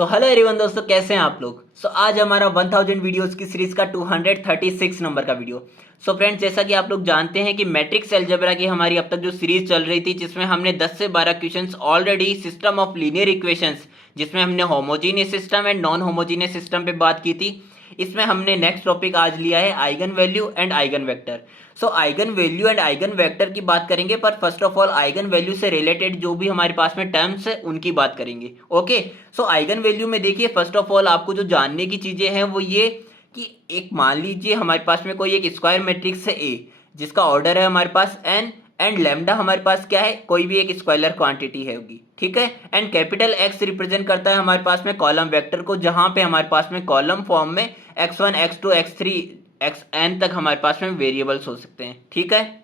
So hello everyone दोस्तों, कैसे हैं आप लोग। आज हमारा 1000 वीडियोस की सीरीज का 236 नंबर का वीडियो। फ्रेंड्स, जैसा कि आप लोग जानते हैं कि मैट्रिक्स अलजेब्रा की हमारी अब तक जो सीरीज चल रही थी, जिसमें हमने 10 से 12 questions already system of linear equations, जिसमें हमने homogeneous system and non homogeneous system पे बात की थी, इसमें हमने नेक्स्ट टॉपिक आज लिया है eigen value and eigen vector. Eigen value and eigen vector की बात करेंगे, पर first of all eigen value से रिलेटेड जो भी हमारे पास में टर्म्स है उनकी बात करेंगे। ओके, आइगन वैल्यू में देखिए, फर्स्ट ऑफ ऑल आपको जो जानने की चीजें हैं वो ये कि एक मान लीजिए हमारे पास में कोई एक स्क्वायर मैट्रिक्स है ए, जिसका ऑर्डर है हमारे पास एन, एंड लैम्डा हमारे पास क्या है, कोई भी एक स्केलर क्वांटिटी है होगी, ठीक है। एंड कैपिटल एक्स रिप्रेजेंट करता है हमारे पास में कॉलम वेक्टर को, जहां पे हमारे पास में कॉलम फॉर्म में x1 x2 x3 xn तक हमारे पास में वेरिएबल्स हो सकते हैं, ठीक है।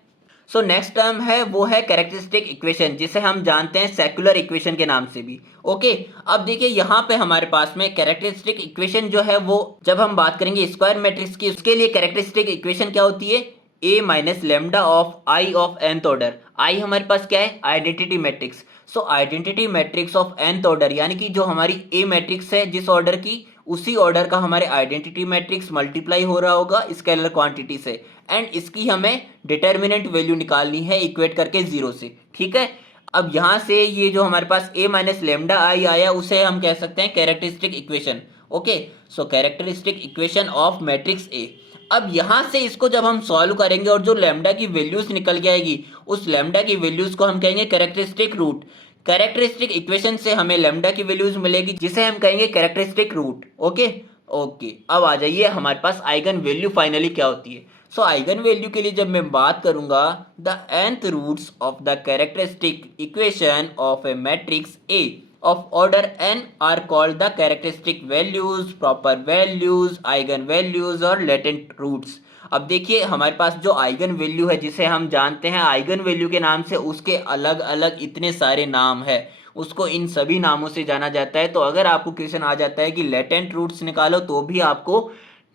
नेक्स्ट टर्म है वो है कैरेक्टरिस्टिक इक्वेशन, जिसे हम जानते हैं सेक्युलर इक्वेशन के नाम से भी। ओके, अब देखिए यहाँ पे हमारे पास में कैरेक्टरिस्टिक इक्वेशन जो है वो, जब हम बात करेंगे स्क्वायर मैट्रिक्स की, उसके लिए कैरेक्टरिस्टिक इक्वेशन क्या होती है, a minus lambda of I of nth order. I हमारे पास क्या है, identity matrix. Identity matrix of nth order, यानी कि जो हमारी a मैट्रिक्स है जिस ऑर्डर की, उसी ऑर्डर का हमारे आइडेंटिटी मैट्रिक्स मल्टीप्लाई हो रहा होगा स्केलर क्वांटिटी से, एंड इसकी हमें डिटर्मिनेंट वैल्यू निकालनी है इक्वेट करके 0 से, ठीक है। अब यहां से ये जो हमारे पास a माइनस लेमडा आई आया, उसे हम कह सकते हैं characteristic equation. Okay, characteristic equation of matrix a। अब यहां से इसको जब हम सॉल्व करेंगे और जो लैम्डा की वैल्यूज निकल के आएगी, उस लैम्डा की वैल्यूज को हम कहेंगे कैरेक्टरिस्टिक रूट। कैरेक्टरिस्टिक इक्वेशन से हमें लैम्डा की वैल्यूज मिलेगी, जिसे हम कहेंगे कैरेक्टरिस्टिक रूट। ओके ओके, अब आ जाइए हमारे पास आइगन वैल्यू फाइनली क्या होती है। आइगन वैल्यू के लिए जब मैं बात करूंगा, the nth roots of the characteristic equation of a matrix A of order n are called the characteristic values, proper values, eigen values और लेटेंट रूट्स। अब देखिए हमारे पास जो आइगन वैल्यू है, जिसे हम जानते हैं आइगन वैल्यू के नाम से, उसके अलग अलग इतने सारे नाम है, उसको इन सभी नामों से जाना जाता है। तो अगर आपको क्वेश्चन आ जाता है कि लेटेंट रूट्स निकालो, तो भी आपको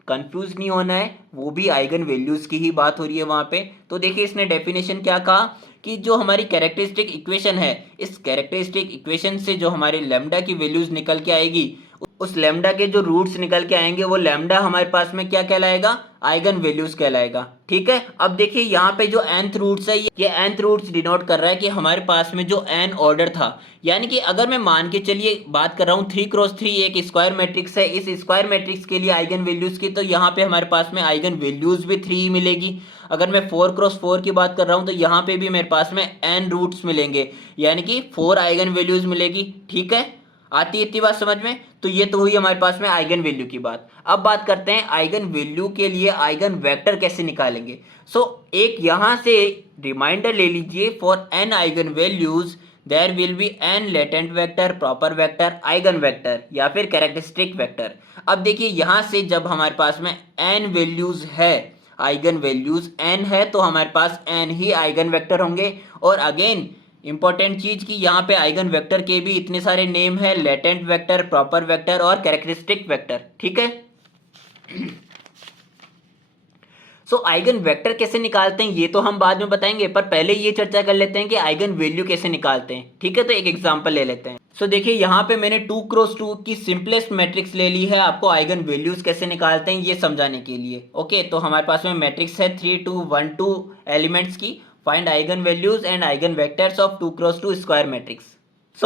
कंफ्यूज नहीं होना है, वो भी आइगन वैल्यूज की ही बात हो रही है वहां पे। तो देखिए इसने डेफिनेशन क्या कहा कि जो हमारी कैरेक्टरिस्टिक इक्वेशन है, इस कैरेक्टरिस्टिक इक्वेशन से जो हमारे लैम्डा की वैल्यूज निकल के आएगी, उस लैम्डा के जो रूट्स निकल के आएंगे, वो लैम्डा हमारे पास में क्या कहलाएगा, आइगन वैल्यूज कहलाएगा, ठीक है। अब देखिए यहाँ पे जो nth रूट्स है, ये nth रूट्स डिनोट कर रहा है कि हमारे पास में जो n ऑर्डर था, यानी कि अगर मैं मान के चलिए बात कर रहा हूँ 3x3 एक स्क्वायर मैट्रिक्स है, इस स्क्वायर मैट्रिक्स के लिए आइगन वैल्यूज की, तो यहाँ पे हमारे पास में आइगन वैल्यूज भी 3 मिलेगी। अगर मैं 4x4 की बात कर रहा हूँ, तो यहाँ पे भी मेरे पास में n रूट्स मिलेंगे, यानी कि 4 आइगन वैल्यूज मिलेगी, ठीक है। आती है इतनी बात समझ में। तो ये तो हुई हमारे पास में आइगन वैल्यू की बात। अब बात करते हैं आइगन वैल्यू के लिए आइगन वेक्टर कैसे निकालेंगे। एक यहां से रिमाइंडर ले लीजिए, for n eigen values there will be n latent vector, proper vector, eigen vector या फिर कैरेक्टरिस्टिक वेक्टर। अब देखिए यहां से जब हमारे पास में n वैल्यूज है, आइगन वैल्यूज n है, तो हमारे पास n ही आइगन वेक्टर होंगे। और अगेन इंपॉर्टेंट चीज की यहाँ पे आइगन वेक्टर के भी इतने सारे नेम है, लेटेंट वेक्टर, प्रॉपर वेक्टर और कैरेक्टरिस्टिक वेक्टर, ठीक है। आइगन वेक्टर कैसे निकालते हैं ये तो हम बाद में बताएंगे, पर पहले ये चर्चा कर लेते हैं कि आइगन वैल्यू कैसे निकालते हैं, ठीक है। तो एक एग्जांपल ले लेते हैं। देखिए यहाँ पे मैंने 2x2 की सिंपलेस्ट मैट्रिक्स ले ली है, आपको आइगन वैल्यूज कैसे निकालते हैं ये समझाने के लिए। ओके, तो हमारे पास में मैट्रिक्स है 3 2 1 2 एलिमेंट्स की। Find eigen values and eigen vectors of 2x2 square matrix.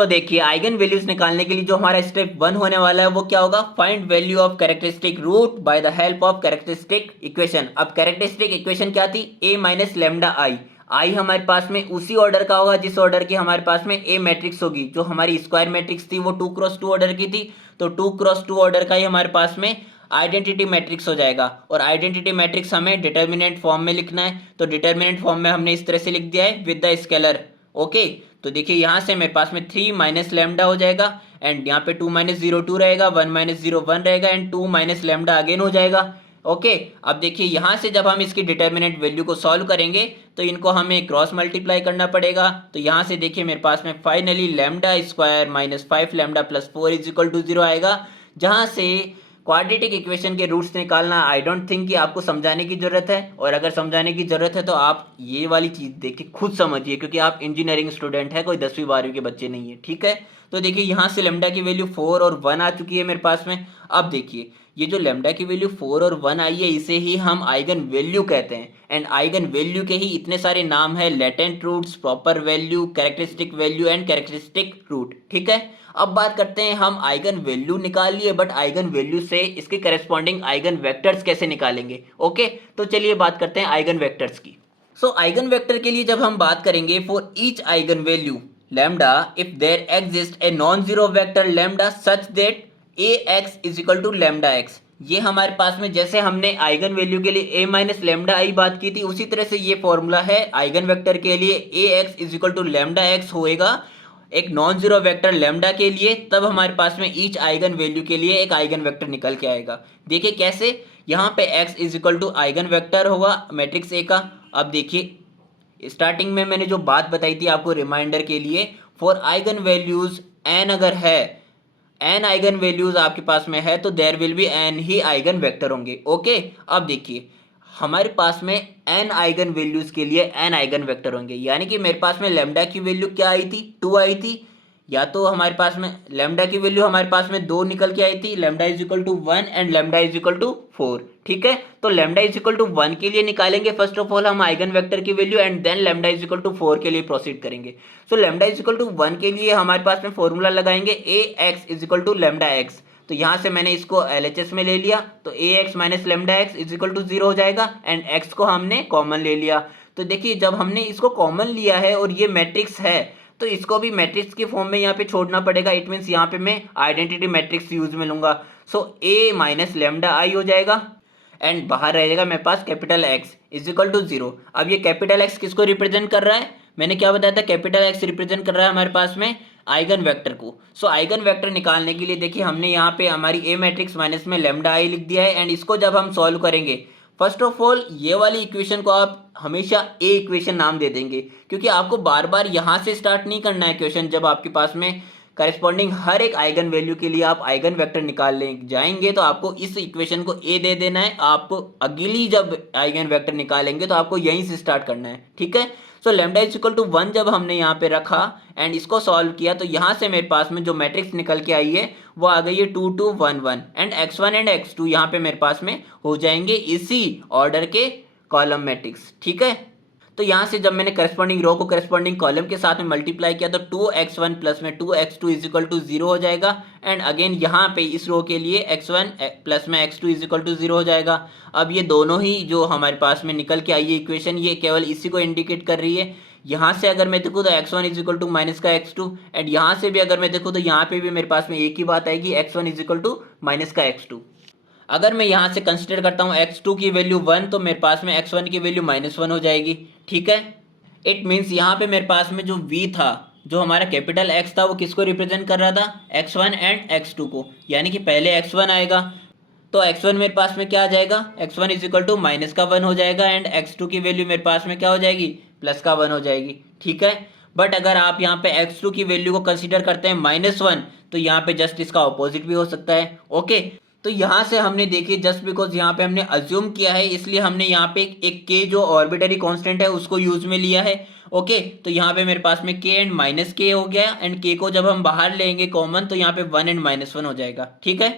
देखिए आइगन वैल्यूज निकालने के लिए जो हमारा स्टेप 1 होने वाला है वो क्या होगा, find value of characteristic root by the help of characteristic equation. अब कैरेक्टरिस्टिक इक्वेशन क्या थी, a minus lambda I. I हमारे पास में उसी ऑर्डर का होगा जिस ऑर्डर की हमारे पास में a मैट्रिक्स होगी। जो हमारी स्क्वायर मैट्रिक्स थी वो 2x2 ऑर्डर की थी, तो 2x2 ऑर्डर का ही हमारे पास में आइडेंटिटी मैट्रिक्स हो जाएगा। और आइडेंटिटी मैट्रिक्स हमें डिटर्मिनेंट फॉर्म में लिखना है, तो डिटर्मिनेंट फॉर्म में हमने इस तरह से लिख दिया है विद द स्केलर। ओके, तो देखिए यहाँ से मेरे पास में 3 माइनस लेमडा हो जाएगा, एंड यहाँ पे 2 माइनस 0 2 रहेगा, 1 माइनस 0 1 रहेगा, एंड 2 माइनस लेमडा अगेन हो जाएगा। ओके, अब देखिए यहाँ से जब हम इसकी डिटर्मिनेंट वैल्यू को सॉल्व करेंगे, तो इनको हमें क्रॉस मल्टीप्लाई करना पड़ेगा। तो यहाँ से देखिए मेरे पास में finally lambda square minus 5 lambda plus 4 is equal to 0 आएगा, जहाँ से क्वाड्रेटिक इक्वेशन के रूट्स निकालना आई डोंट थिंक कि आपको समझाने की जरूरत है, और अगर समझाने की जरूरत है तो आप ये वाली चीज देख के खुद समझिए, क्योंकि आप इंजीनियरिंग स्टूडेंट है, कोई 10वीं 12वीं के बच्चे नहीं है, ठीक है। तो देखिए यहाँ से लेमडा की वैल्यू 4 और 1 आ चुकी है मेरे पास में। अब देखिए ये जो लेमडा की वैल्यू 4 और 1 आई है इसे ही हम आइगन वैल्यू कहते हैं। एंड आइगन वैल्यू के ही इतने सारे नाम है, latent roots, proper value, characteristic value and characteristic root. ठीक है, अब बात करते हैं, हम आइगन वैल्यू निकाल लिए, बट आइगन वैल्यू से इसके करेस्पॉन्डिंग आइगन वेक्टर्स कैसे निकालेंगे। ओके, तो चलिए बात करते हैं आइगन वेक्टर्स की। सो आइगन वेक्टर के लिए जब हम बात करेंगे, for each eigen value lambda if there exist a non zero vector lambda such that A x is equal to lambda x. ये हमारे पास में जैसे हमने आइगन वैल्यू के लिए ए माइनस लैम्डा आई बात की थी, उसी तरह से ये फॉर्मूला है आइगन वेक्टर के लिए। A x is equal to lambda X होएगा एक नॉन जीरो वेक्टर लैम्डा के लिए, तब हमारे पास में ईच आइगन वैल्यू के लिए एक आइगन वेक्टर निकल के आएगा। देखिए कैसे, यहाँ पे x is equal to eigen vector होगा मैट्रिक्स ए का। अब देखिए स्टार्टिंग में मैंने जो बात बताई थी आपको रिमाइंडर के लिए, फॉर आइगन वैल्यूज n अगर है, n आइगन वैल्यूज आपके पास में है तो देयर विल बी n ही आइगन वेक्टर होंगे। ओके, अब देखिए हमारे पास में n आइगन वैल्यूज के लिए n आइगन वेक्टर होंगे, यानी कि मेरे पास में लेमडा की वैल्यू क्या आई थी, 2 आई थी, या तो हमारे पास में लेमडा की वैल्यू हमारे पास में 2 निकल के आई थी, lambda is equal to 1 and lambda is equal to 4। ठीक है, तो लेमडा इज इक्वल टू 1 के लिए निकालेंगे फर्स्ट ऑफ ऑल हम आइगन वेक्टर की value, and then lambda is equal to 4 के लिए प्रोसीड करेंगे। So lambda is equal to 1 के लिए हमारे पास में फॉर्मूला लगाएंगे A x is equal to lambda X. तो यहाँ से मैंने इसको LHS में ले लिया, तो A X minus lambda X is equal to 0 हो जाएगा, एंड एक्स को हमने कॉमन ले लिया। तो देखिए जब हमने इसको कॉमन लिया है और ये मैट्रिक्स है, तो इसको भी मैट्रिक्स के फॉर्म में यहाँ पे छोड़ना पड़ेगा। इट मीन्स यहाँ पे मैं आइडेंटिटी मैट्रिक्स यूज में लूंगा। सो ए माइनस लेमडा आई हो जाएगा, एंड बाहर रहेगा मेरे पास capital X is equal to 0। अब ये कैपिटल एक्स किसको रिप्रेजेंट कर रहा है, मैंने क्या बताया था, कैपिटल एक्स रिप्रेजेंट कर रहा है हमारे पास में आइगन वेक्टर को। सो आइगन वेक्टर निकालने के लिए देखिए हमने यहाँ पे हमारी ए मैट्रिक्स माइनस में लेमडा आई लिख दिया है, एंड इसको जब हम सॉल्व करेंगे, फर्स्ट ऑफ ऑल ये वाली इक्वेशन को आप हमेशा ए इक्वेशन नाम दे देंगे, क्योंकि आपको बार बार यहाँ से स्टार्ट नहीं करना है क्वेश्चन। जब आपके पास में करस्पॉन्डिंग हर एक आइगन वैल्यू के लिए आप आइगन वेक्टर निकालने जाएंगे, तो आपको इस इक्वेशन को ए दे देना है। आप अगली जब आइगन वेक्टर निकालेंगे तो आपको यहीं से स्टार्ट करना है। ठीक है, so lambda is equal to 1 जब हमने यहाँ पे रखा एंड इसको सॉल्व किया, तो यहाँ से मेरे पास में जो मैट्रिक्स निकल के आई है वो आ गई है 2 2 1 1, एंड x1 एंड x2 यहाँ पे मेरे पास में हो जाएंगे इसी ऑर्डर के कॉलम मैट्रिक्स। ठीक है, तो यहाँ से जब मैंने करस्पॉन्डिंग रो को करस्पॉन्डिंग कॉलम के साथ में मल्टीप्लाई किया, तो 2x1 प्लस में 2x2 इज इक्वल टू 0 हो जाएगा, एंड अगेन यहाँ पे इस रो के लिए x1 प्लस में x2 इज इक्वल टू 0 हो जाएगा। अब ये दोनों ही जो हमारे पास में निकल के आई है इक्वेशन, ये केवल इसी को इंडिकेट कर रही है। यहाँ से अगर मैं देखूँ तो x1 is equal to minus का x2, एंड यहाँ से भी अगर मैं देखूँ तो यहाँ पे भी मेरे पास में एक ही बात आएगी, x1 is equal to minus का x2। अगर मैं यहाँ से कंसिडर करता हूँ x2 की वैल्यू 1, तो मेरे पास में x1 की वैल्यू -1 हो जाएगी। ठीक है, इट मीन्स यहाँ पे मेरे पास में जो v था, जो हमारा कैपिटल X था, वो किसको रिप्रेजेंट कर रहा था, x1 एंड x2 को, यानी कि पहले x1 आएगा, तो x1 मेरे पास में क्या आ जाएगा, x1 is equal to minus का 1 हो जाएगा, एंड x2 की वैल्यू मेरे पास में क्या हो जाएगी, प्लस का 1 हो जाएगी। ठीक है, बट अगर आप यहाँ पे x2 की वैल्यू को कंसिडर करते हैं -1, तो यहाँ पे जस्ट इसका ऑपोजिट भी हो सकता है। ओके, तो यहाँ से हमने देखिए जस्ट बिकॉज यहाँ पे हमने अज्यूम किया है, इसलिए हमने यहाँ पे एक k जो ऑर्बिटरी कांस्टेंट है उसको यूज में लिया है। ओके, तो यहाँ पे मेरे पास में k एंड माइनस k हो गया, एंड k को जब हम बाहर लेंगे कॉमन, तो यहाँ पे 1 एंड -1 हो जाएगा। ठीक है,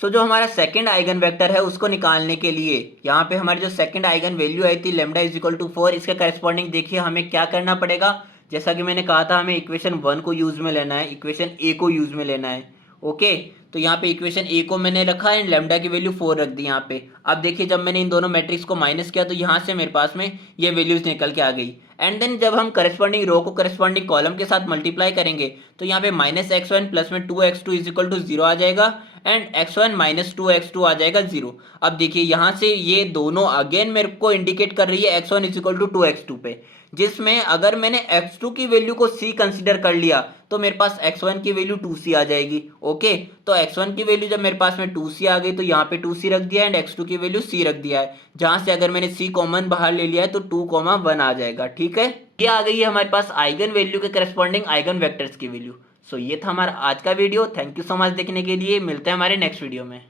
सो जो हमारा सेकंड आइगन वेक्टर है उसको निकालने के लिए यहाँ पे हमारी जो सेकंड आइगन वैल्यू आई थी लेमडा इज इक्वल टू 4, इसके करस्पॉन्डिंग देखिए हमें क्या करना पड़ेगा। जैसा कि मैंने कहा था हमें इक्वेशन 1 को यूज में लेना है, इक्वेशन ए को यूज में लेना है। ओके, तो यहाँ पे इक्वेशन ए को मैंने रखा एंड लेमडा की वैल्यू 4 रख दी यहाँ पे। अब देखिए जब मैंने इन दोनों मैट्रिक्स को माइनस किया, तो यहाँ से मेरे पास में ये वैल्यूज निकल के आ गई, एंड देन जब हम करस्पॉन्डिंग रो को करस्पॉन्डिंग कॉलम के साथ मल्टीप्लाई करेंगे, तो यहाँ पे -x1 प्लस में 2x2 इज इक्वल टू 0 आ जाएगा, एंड x1 माइनस 2x2 आ जाएगा 0। अब देखिए यहाँ से ये दोनों अगेन मेरे को इंडिकेट कर रही है x1 is equal to 2x2 पे, जिसमें अगर मैंने x2 की वैल्यू को c कंसीडर कर लिया, तो मेरे पास x1 की वैल्यू 2c आ जाएगी। ओके, तो x1 की वैल्यू जब मेरे पास में 2c आ गई, तो यहाँ पे 2c रख दिया एंड x2 की वैल्यू c रख दिया है, जहां से अगर मैंने c कॉमन बाहर ले लिया है तो 2,1 आ जाएगा। ठीक है, ये आ गई है हमारे पास आइगन वैल्यू के करस्पॉन्डिंग आइगन वेक्टर्स की वैल्यू। सो ये था हमारा आज का video. Thank you so much देखने के लिए, मिलते हैं हमारे नेक्स्ट वीडियो में।